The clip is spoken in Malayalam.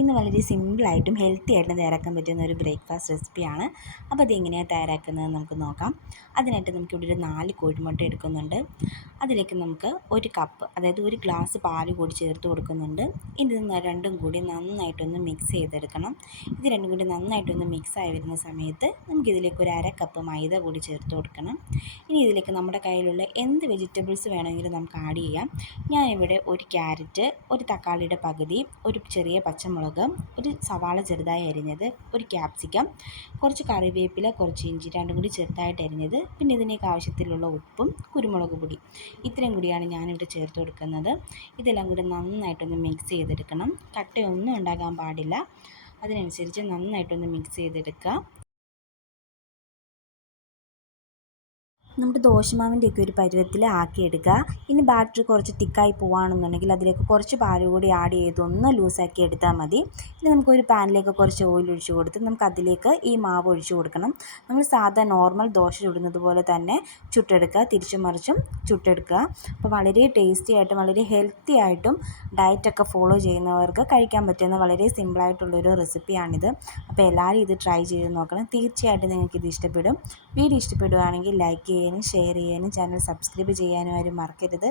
ഇന്ന് വളരെ സിമ്പിളായിട്ടും ഹെൽത്തി ആയിട്ടും തയ്യാറാക്കാൻ പറ്റുന്ന ഒരു ബ്രേക്ക്ഫാസ്റ്റ് റെസിപ്പിയാണ്. അപ്പോൾ അതെങ്ങനെയാണ് തയ്യാറാക്കുന്നത് നമുക്ക് നോക്കാം. അതിനായിട്ട് നമുക്കിവിടെ ഒരു 4 കോഴിമുട്ട എടുക്കുന്നുണ്ട്. അതിലേക്ക് നമുക്ക് 1 കപ്പ്, അതായത് 1 ഗ്ലാസ് പാല് കൂടി ചേർത്ത് കൊടുക്കുന്നുണ്ട്. ഇത് രണ്ടും കൂടി നന്നായിട്ടൊന്ന് മിക്സ് ചെയ്തെടുക്കണം. ഇത് രണ്ടും കൂടി നന്നായിട്ടൊന്ന് മിക്സായി വരുന്ന സമയത്ത് നമുക്കിതിലേക്ക് ഒരു 1/2 കപ്പ് മൈദ കൂടി ചേർത്ത് കൊടുക്കണം. ഇനി ഇതിലേക്ക് നമ്മുടെ കയ്യിലുള്ള എന്ത് വെജിറ്റബിൾസ് വേണമെങ്കിലും നമുക്ക് ആഡ് ചെയ്യാം. ഞാനിവിടെ ഒരു ക്യാരറ്റ്, ഒരു തക്കാളിയുടെ പകുതി, ഒരു ചെറിയ പച്ചമുളക്, ഒരു സവാള ചെറുതായി അരിഞ്ഞത്, ഒരു ക്യാപ്സിക്കം, കുറച്ച് കറിവേപ്പില, കുറച്ച് ഇഞ്ചി രണ്ടും കൂടി ചെറുതായിട്ട് അരിഞ്ഞത്, പിന്നെ ഇതിനേക്ക് ആവശ്യത്തിലുള്ള ഉപ്പും കുരുമുളക് പൊടി, ഇത്രയും കൂടിയാണ് ഞാനിവിടെ ചേർത്ത് കൊടുക്കുന്നത്. ഇതെല്ലാം കൂടി നന്നായിട്ടൊന്ന് മിക്സ് ചെയ്തെടുക്കണം. കട്ടയൊന്നും ഉണ്ടാകാൻ പാടില്ല. അതിനനുസരിച്ച് നന്നായിട്ടൊന്ന് മിക്സ് ചെയ്തെടുക്കുക. നമ്മുടെ ദോശമാവിൻ്റെയൊക്കെ ഒരു പരുവത്തിൽ ആക്കിയെടുക്കുക. ഇനി ബാറ്റർ കുറച്ച് തിക്കായി പോവുകയാണെന്നുണ്ടെങ്കിൽ അതിലേക്ക് കുറച്ച് പാൽ കൂടി ആഡ് ചെയ്ത് ഒന്ന് ലൂസാക്കി എടുത്താൽ മതി. ഇനി നമുക്കൊരു പാനിലേക്ക് കുറച്ച് ഓയിൽ ഒഴിച്ച് കൊടുത്ത് നമുക്ക് അതിലേക്ക് ഈ മാവ് ഒഴിച്ച് കൊടുക്കണം. നമ്മൾ സാധാ നോർമൽ ദോശ ചുടുന്നത് പോലെ തന്നെ ചുട്ടെടുക്കുക, തിരിച്ചും മറിച്ചും ചുട്ടെടുക്കുക. അപ്പോൾ വളരെ ടേസ്റ്റി ആയിട്ടും വളരെ ഹെൽത്തി ആയിട്ടും ഡയറ്റൊക്കെ ഫോളോ ചെയ്യുന്നവർക്ക് കഴിക്കാൻ പറ്റുന്ന വളരെ സിമ്പിളായിട്ടുള്ളൊരു റെസിപ്പിയാണിത്. അപ്പോൾ എല്ലാവരും ഇത് ട്രൈ ചെയ്ത് നോക്കണം. തീർച്ചയായിട്ടും നിങ്ങൾക്കിത് ഇഷ്ടപ്പെടും. വീഡിയോ ഇഷ്ടപ്പെടുകയാണെങ്കിൽ ലൈക്ക് ചെയ്യാനും ഷെയർ ചെയ്യാനും ചാനൽ സബ്സ്ക്രൈബ് ചെയ്യാനും ആരും മറക്കരുത്.